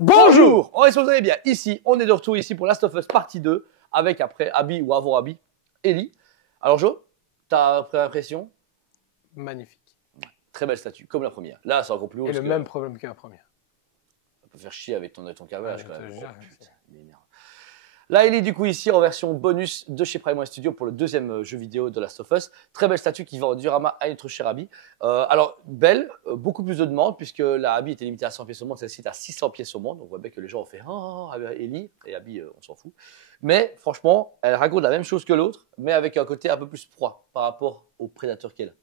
Bonjour. On espère que vous allez bien. Ici, on est de retour ici pour Last of Us partie 2 avec après Abby ou avant Abby, Ellie. Alors Jo, t'as pris l'impression? Magnifique. Très belle statue, comme la première. Là, c'est encore plus haut. Et le même problème que la première. Ça peut faire chier avec ton câblage quand même. Je te jure, putain, il m'énerve. Là, Ellie du coup ici en version bonus de chez Prime Studio pour le deuxième jeu vidéo de Last of Us. Très belle statue qui vend du diorama à notre chère Abby. Alors belle, beaucoup plus de demandes puisque la Abby était limitée à 100 pièces au monde, celle-ci est à 600 pièces au monde. Donc on voit bien que les gens ont fait Ellie et Abby, on s'en fout. Mais franchement, elle raconte la même chose que l'autre, mais avec un côté un peu plus proie par rapport au prédateur qu'elle.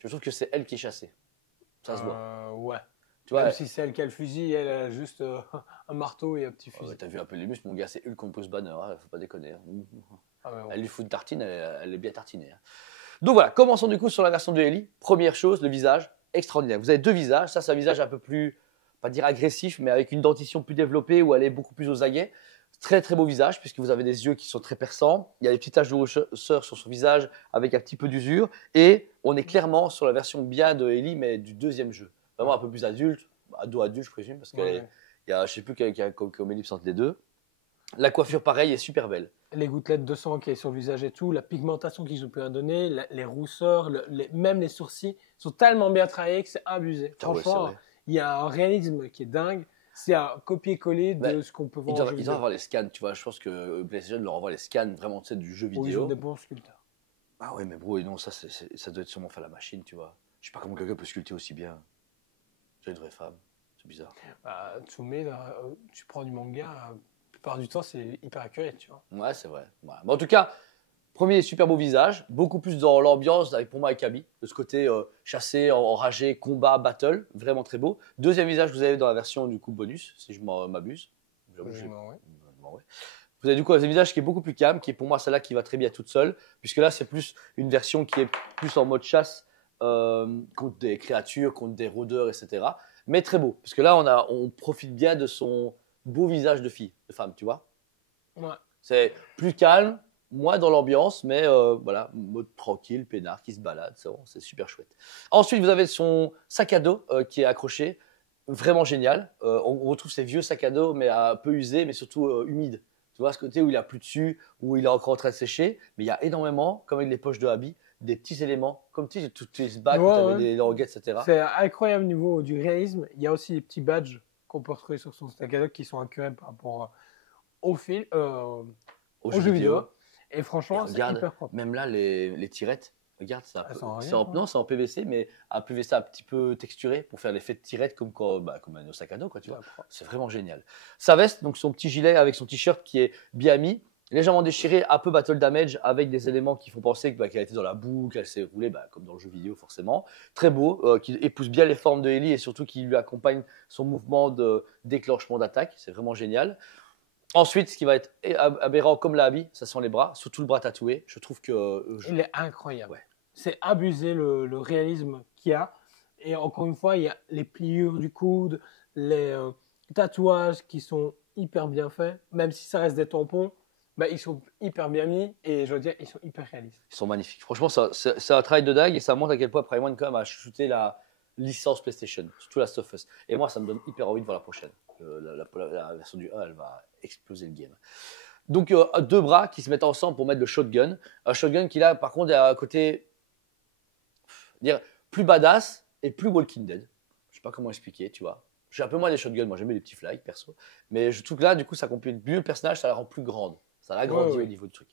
Je trouve que c'est elle qui est chassée. Ça se voit. Ouais. Tu vois, Même si c'est elle qui a le fusil, elle a juste un marteau et un petit fusil. t'as vu un peu les muscles, mon gars, c'est Hulk contre Bruce Banner, hein, faut pas déconner. Hein. Ouais. Elle lui fout une tartine, elle est bien tartinée. Hein. Donc voilà, commençons du coup sur la version de Ellie. Première chose, le visage, extraordinaire. Vous avez deux visages, ça c'est un visage un peu plus, pas dire agressif, mais avec une dentition plus développée où elle est beaucoup plus aux aguets. Très très beau visage puisque vous avez des yeux qui sont très perçants. Il y a des petites taches de rousseur sur son visage avec un petit peu d'usure. Et on est clairement sur la version bien de Ellie, mais du deuxième jeu. Vraiment un peu plus adulte, ado-adulte je présume, parce qu'il y a, je sais plus quel comme ellipse entre les deux. La coiffure pareil est super belle. Les gouttelettes de sang qui est sur le visage et tout, la pigmentation qu'ils ont pu donner, les rousseurs, même les sourcils sont tellement bien travaillés que c'est abusé. Franchement, il y a un réalisme qui est dingue. C'est un copier-coller de ce qu'on peut voir en jeu vidéo. Ils doivent avoir les scans, tu vois. Je pense que PlayStation leur envoie les scans vraiment du jeu vidéo. Ils ont des bons sculpteurs. Ah ouais, mais bro, et non, ça doit être sûrement fait à la machine, tu vois. Je sais pas comment quelqu'un peut sculpter aussi bien. C'est une vraie femme. C'est bizarre. Tsumé, là, tu prends du manga, la plupart du temps, c'est hyper accurate, tu vois. Ouais, c'est vrai. Ouais. Mais en tout cas, premier super beau visage, beaucoup plus dans l'ambiance pour moi avec Abby, de ce côté chassé, enragé, combat, battle, vraiment très beau. Deuxième visage que vous avez dans la version du coup bonus, si je m'abuse. Vous avez du coup un visage qui est beaucoup plus calme, qui est pour moi celle-là qui va très bien toute seule, puisque là c'est plus une version qui est plus en mode chasse contre des créatures, contre des rôdeurs, etc. Mais très beau, parce que là on profite bien de son beau visage de fille, de femme, tu vois. Ouais. C'est plus calme, moins dans l'ambiance, mais voilà, mode tranquille, peinard, qui se balade, c'est super chouette. Ensuite, vous avez son sac à dos qui est accroché, vraiment génial. On retrouve ces vieux sacs à dos, mais un peu usés, mais surtout humides. Tu vois, ce côté où il a plus dessus, où il est encore en train de sécher, mais il y a énormément, comme avec les poches de Abby, des petits éléments, comme tu sais, toutes les bacs où tu avais des languettes, etc. C'est incroyable niveau du réalisme. Il y a aussi des petits badges qu'on peut retrouver sur son sac à dos qui sont incurés par rapport au film, au jeu vidéo. Et franchement, c'est hyper propre. Même là, les tirettes, regarde ça. C'est en PVC, mais un PVC un petit peu texturé pour faire l'effet de tirette comme un sac à dos, quoi, tu vois. C'est vraiment génial. Sa veste, donc son petit gilet avec son t-shirt qui est bien mis, légèrement déchiré, un peu battle damage avec des éléments qui font penser qu'elle a été dans la boue, qu'elle s'est roulée, comme dans le jeu vidéo forcément. Très beau, qui épouse bien les formes de Ellie et surtout qui lui accompagne son mouvement de déclenchement d'attaque. C'est vraiment génial. Ensuite, ce qui va être aberrant comme la Abby, ça sont les bras, surtout le bras tatoué. Je trouve que. Il est incroyable. Ouais. C'est abusé le réalisme qu'il y a. Et encore une fois, il y a les pliures du coude, les tatouages qui sont hyper bien faits. Même si ça reste des tampons, ils sont hyper bien mis et je veux dire, ils sont hyper réalistes. Ils sont magnifiques. Franchement, c'est un travail de dingue et ça montre à quel point Prime One quand même a shooté la licence PlayStation, surtout Last of Us. Et moi, ça me donne hyper envie de voir la prochaine. La version du 1, elle va exploser le game. Donc, deux bras qui se mettent ensemble pour mettre le shotgun. Un shotgun qui, là, par contre, est à un côté plus badass et plus Walking Dead. Je sais pas comment expliquer, tu vois. J'ai un peu moins des shotguns, moi j'aime les petits flags, perso. Mais je trouve que là, du coup, ça complète mieux le personnage, ça la rend plus grande. Ça l'agrandit au niveau du truc.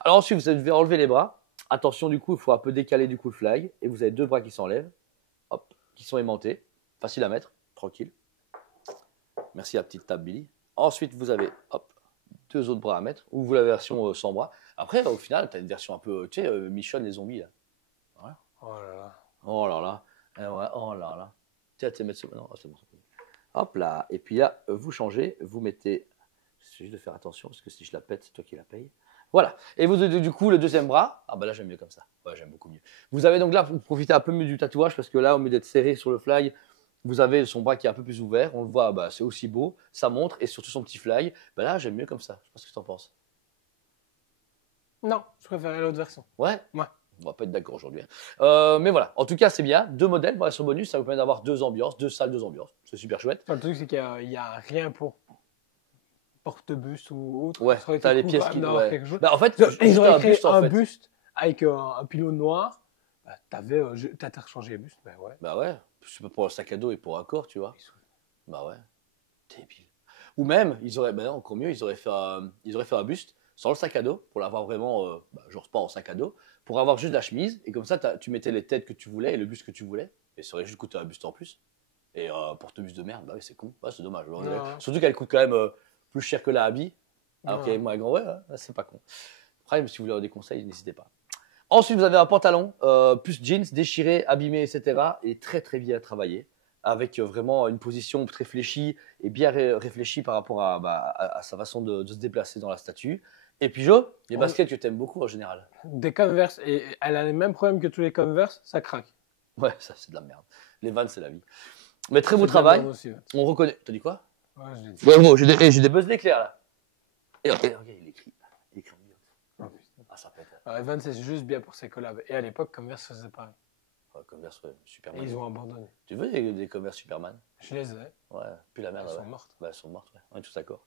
Alors ensuite, vous devez enlever les bras. Attention, du coup, il faut un peu décaler du coup le flag. Et vous avez deux bras qui s'enlèvent, hop, qui sont aimantés. Facile à mettre, tranquille. Merci à la petite table Billy. Ensuite, vous avez deux autres bras à mettre, ou vous la version sans bras. Après, au final, tu as une version un peu, tu sais, Michonne les zombies là. Voilà. Oh là là. Oh là là. Oh là là. Tiens, tu mettre non, c'est bon. Hop là. Et puis là, vous changez, vous mettez. C'est juste de faire attention parce que si je la pète, c'est toi qui la paye. Voilà. Et vous, du coup, le deuxième bras. Ah bah là, j'aime mieux comme ça. Ouais, j'aime beaucoup mieux. Vous avez donc là, vous profitez un peu mieux du tatouage parce que là, au lieu d'être serré sur le flag, vous avez son bras qui est un peu plus ouvert. On le voit, c'est aussi beau. Ça montre et surtout son petit flag. Là, j'aime mieux comme ça. Je sais pas ce que tu en penses. Non, je préférais l'autre version. Ouais. Ouais. On va pas être d'accord aujourd'hui. Mais voilà, en tout cas, c'est bien. 2 modèles pour la version bonus, ça vous permet d'avoir 2 ambiances, 2 salles, 2 ambiances. C'est super chouette. Enfin, le truc, c'est qu'il n'y a rien pour porte-buste ou autre. Ouais, t'as les pièces qui... Ouais. Quelque chose. Bah, en fait, ils auraient créé un fait. buste avec un pylône noir. Bah, t'as rechargé les bustes. Bah ouais, c'est pas pour un sac à dos et pour un corps, tu vois. Bah ouais, débile. Ou même, bah non, encore mieux, ils auraient fait un buste sans le sac à dos pour l'avoir vraiment, genre pas en sac à dos, pour avoir juste la chemise. Et comme ça, tu mettais les têtes que tu voulais et le buste que tu voulais. Et ça aurait juste coûté un buste en plus. Et porte-buste de merde, bah oui, c'est con. Bah, c'est dommage. Surtout qu'elle coûte quand même plus cher que la Habit. Alors qu'il y a moins grand, ouais, c'est pas con. Après, si vous voulez avoir des conseils, n'hésitez pas. Ensuite, vous avez un pantalon, plus jeans, déchiré, abîmé, etc. Et très très bien travaillé, avec vraiment une position très fléchie et bien réfléchie par rapport à sa façon de se déplacer dans la statue. Et puis Jo, les baskets que tu aimes beaucoup en général. Des Converse, et elle a les mêmes problèmes que tous les Converse, ça craque. Ouais, ça c'est de la merde. Les Vans, c'est la vie. Mais très beau travail, aussi, ouais. On reconnaît. T'as dit quoi? Ouais, je l'ai dit. Ouais, bon, j'ai des buzz d'éclair là. Et regarde, il écrit en mute. Ah, ça pète. Alors, Vans, c'est juste bien pour ses collabs. Et à l'époque, Converse faisait pareil. Ouais, Converse, ouais, Superman. Et ils ont abandonné. Tu veux des Converse Superman? Je les ai. Ouais, puis la merde. Elles sont mortes. Bah, elles sont mortes, ouais. On est tous d'accord.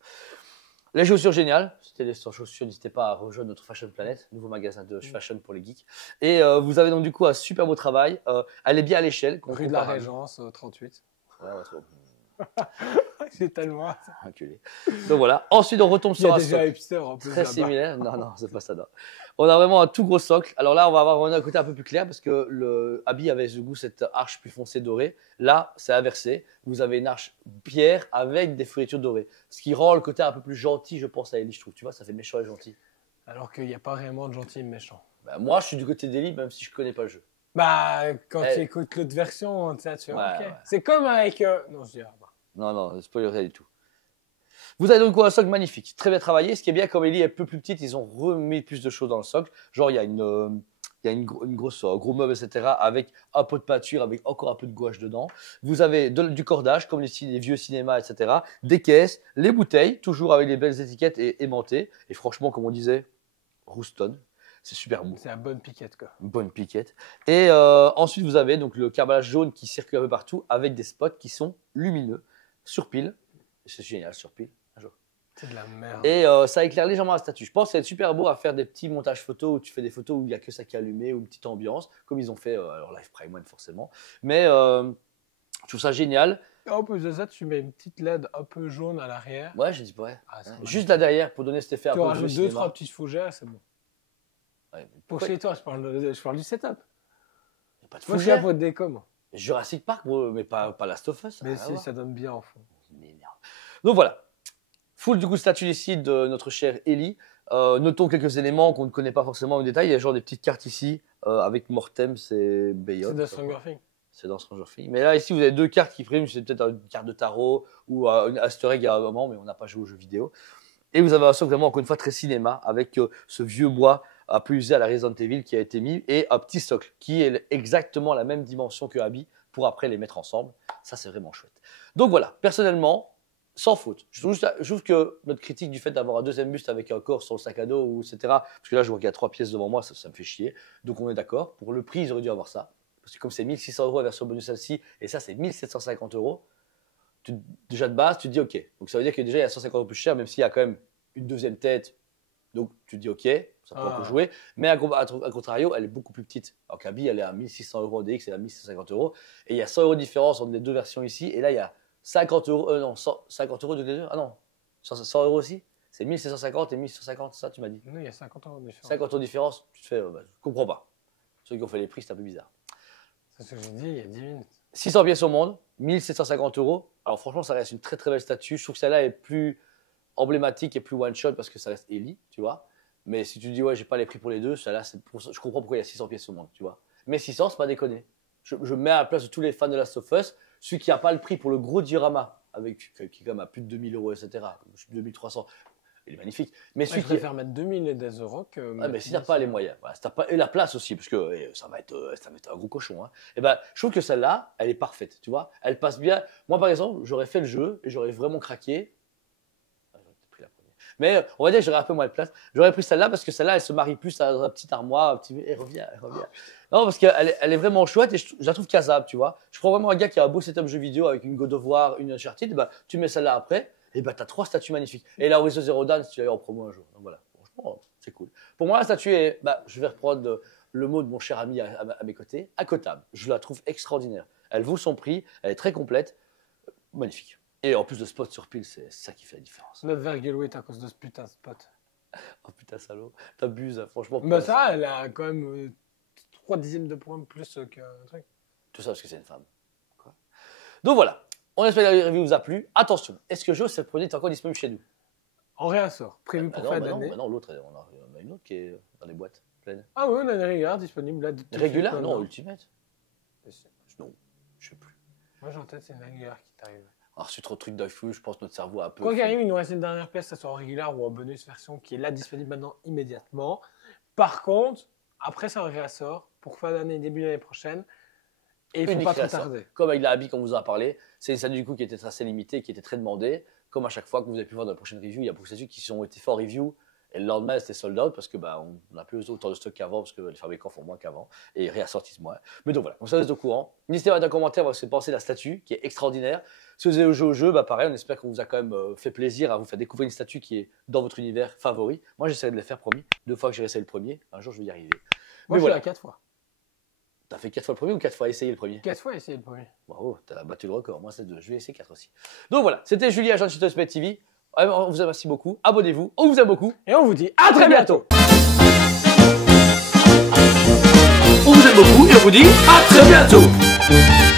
Les chaussures géniales. C'était les chaussures. N'hésitez pas à rejoindre notre Fashion Planet, nouveau magasin de fashion pour les geeks. Et vous avez donc du coup un super beau travail. Elle est bien à l'échelle. Rue de la Régence, 38. Ouais, trop. C'est tellement. Enculé. Donc voilà. Ensuite, on retombe sur un socle hipster, en plus, très similaire. Non, c'est pas ça. Non. On a vraiment un tout gros socle. Alors là, on va avoir un côté un peu plus clair parce que le habit avait ce goût, cette arche plus foncée dorée. Là, c'est inversé. Vous avez une arche pierre avec des fioritures dorées. Ce qui rend le côté un peu plus gentil, je pense, à Ellie, je trouve. Tu vois, ça fait méchant et gentil. Alors qu'il n'y a pas vraiment de gentil et méchant. Bah, moi, je suis du côté d'Ellie, même si je connais pas le jeu. Bah, quand tu écoutes l'autre version, tu vois, okay. C'est comme avec. Non, je dirais pas. Non, spoiler rien du tout. Vous avez donc un socle magnifique, très bien travaillé. Ce qui est bien, comme Ellie est un peu plus petite, ils ont remis plus de choses dans le socle. Genre, il y a une grosse gros meuble, etc. avec un pot de peinture, avec encore un peu de gouache dedans. Vous avez du cordage, comme les vieux cinémas, etc. Des caisses, les bouteilles, toujours avec les belles étiquettes et aimantées. Et franchement, comme on disait, Rouston. C'est super beau. C'est une bonne piquette, quoi. Une bonne piquette. Et ensuite, vous avez donc le carrelage jaune qui circule un peu partout avec des spots qui sont lumineux sur pile. C'est génial, sur pile. C'est de la merde. Et ça éclaire légèrement la statue. Je pense que ça va être super beau à faire des petits montages photos où tu fais des photos où il n'y a que ça qui est allumé ou une petite ambiance, comme ils ont fait alors Live Prime One forcément. Mais je trouve ça génial. En plus de ça, tu mets une petite LED un peu jaune à l'arrière. Ouais, j'ai dit ouais. Juste là derrière pour donner cet effet un peu. Tu rajoutes 2-3 petites fougères, c'est bon. Ouais, pour chez toi, je parle du setup. Il n'y a pas de fougères pour être décom. Jurassic Park, bro, mais pas Last of Us. Mais si, ça donne bien en fond. Donc voilà. Full du coup statue ici de notre chère Ellie. Notons quelques éléments qu'on ne connaît pas forcément en détail. Il y a genre des petites cartes ici avec Mortem, c'est Bayonne. C'est dans Stranger Things. C'est dans Stranger Things. Mais là ici vous avez 2 cartes qui priment. C'est peut-être une carte de tarot ou un easter egg à un moment, mais on n'a pas joué aux jeux vidéo. Et vous avez un socle vraiment encore une fois très cinéma avec ce vieux bois un peu usé à la Resident Evil qui a été mis et un petit socle qui est exactement la même dimension que Abby pour après les mettre ensemble. Ça c'est vraiment chouette. Donc voilà, personnellement, sans faute. Je trouve que notre critique du fait d'avoir un deuxième buste avec un corps sur le sac à dos, ou etc. Parce que là, je vois qu'il y a 3 pièces devant moi, ça me fait chier. Donc on est d'accord. Pour le prix, ils auraient dû avoir ça. Parce que comme c'est 1600 € la version bonus celle-ci, et ça c'est 1750 €, déjà de base, tu te dis ok. Donc ça veut dire que déjà il y a 150 € plus cher, même s'il y a quand même une deuxième tête. Donc tu te dis ok, ça peut encore jouer. Mais à contrario, elle est beaucoup plus petite. Alors qu'Abby, elle est à 1600 € DX et à 1150 €. Et il y a 100 € de différence entre les deux versions ici. Et là, il y a 50 €, non, 50 € de les deux. Ah non, 100 € aussi. C'est 1750 et 1150, ça tu m'as dit. Non, il y a 50 € de différence. 50 € de différence, tu te fais, je comprends pas. Ceux qui ont fait les prix, c'est un peu bizarre. C'est ce que j'ai dit il y a 10 minutes. 600 pièces au monde, 1750 €. Alors franchement, ça reste une très très belle statue. Je trouve que celle-là est plus emblématique et plus one shot parce que ça reste Ellie, tu vois. Mais si tu dis ouais, j'ai pas les prix pour les deux, celle-là, je comprends pourquoi il y a 600 pièces au monde, tu vois. Mais 600, c'est pas déconné. Je mets à la place de tous les fans de Last of Us, celui qui n'a pas le prix pour le gros diorama, qui est quand même à plus de 2000 €, etc. 2300, il est magnifique. Mais celui je préfère mettre 2000 et des euros que. Mais si tu n'as pas les moyens, voilà, si t'as pas, et la place aussi, parce que ça va être un gros cochon. Hein. Et ben, je trouve que celle-là, elle est parfaite, tu vois. Elle passe bien. Moi, par exemple, j'aurais fait le jeu et j'aurais vraiment craqué. Mais on va dire que j'aurais un peu moins de place. J'aurais pris celle-là parce que celle-là, elle se marie plus à la petite armoire. Elle revient. Non, parce qu'elle elle est vraiment chouette et je la trouve casable, tu vois. Je prends vraiment un gars qui a un beau setup jeu vidéo avec une God of War, une Uncharted. Bah, tu mets celle-là après et bah, tu as 3 statues magnifiques. Et la Horizon Zero Dawn, si tu l'as eu en promo un jour. Donc voilà, franchement, c'est cool. Pour moi, la statue est, bah, je vais reprendre le mot de mon cher ami à mes côtés, accotable. Je la trouve extraordinaire. Elle vaut son prix, elle est très complète, magnifique. Et en plus, le spot sur pile, c'est ça qui fait la différence. 9,8 à cause de ce putain de spot. Oh putain, salaud, t'abuses, hein, franchement. Mais ça, elle a quand même 3 dixièmes de points de plus qu'un truc. Tout ça parce que c'est une femme. Quoi. Donc voilà, on espère que la review vous a plu. Attention, est-ce que Joe, cette produit est encore disponible chez nous? En réassort, prévu pour fin d'année. Non, l'autre, on a une autre qui est dans les boîtes pleines. Ah oui, on a des régulières disponibles là. Régulière? Non, Ultimate. Non, je sais plus. Moi, j'ai en tête, c'est une régulière qui t'arrive. Alors, c'est trop de trucs d'afflux, je pense que notre cerveau a un peu. Quoi qu'il arrive, il nous reste une dernière pièce, que ce soit en régulière ou en bonus version, qui est là disponible maintenant immédiatement. Par contre, après, ça réassort pour fin d'année, début d'année prochaine. Et il ne faut pas trop tarder. Comme avec la Habit qu'on vous a parlé, c'est une statue du coup qui était assez limitée, qui était très demandée. Comme à chaque fois que vous avez pu voir dans la prochaine review, il y a beaucoup de statues qui ont été fait en review. Et le lendemain, c'était sold out parce que bah, on n'a plus autant de stock qu'avant parce que les fabricants font moins qu'avant et réassortissent moins. Mais donc voilà, on s'en est au courant. N'hésitez pas à mettre un commentaire ce que vous pensez de la statue qui est extraordinaire. Si vous avez joué au jeu, bah pareil, on espère qu'on vous a quand même fait plaisir à vous faire découvrir une statue qui est dans votre univers favori. Moi, j'essaierai de les faire, promis. 2 fois que j'ai essayé le premier, un jour je vais y arriver. Moi, je suis à 4 fois. T'as fait 4 fois le premier ou 4 fois essayé le premier? 4 fois essayé le premier. Bravo, t'as battu le record. Moi, c'est 2. Je vais essayer 4 aussi. Donc voilà, c'était Julie, agent de Cheetos TV. On vous remercie beaucoup. Abonnez-vous. On vous aime beaucoup. Et on vous dit à très bientôt. On vous aime beaucoup et on vous dit à très bientôt.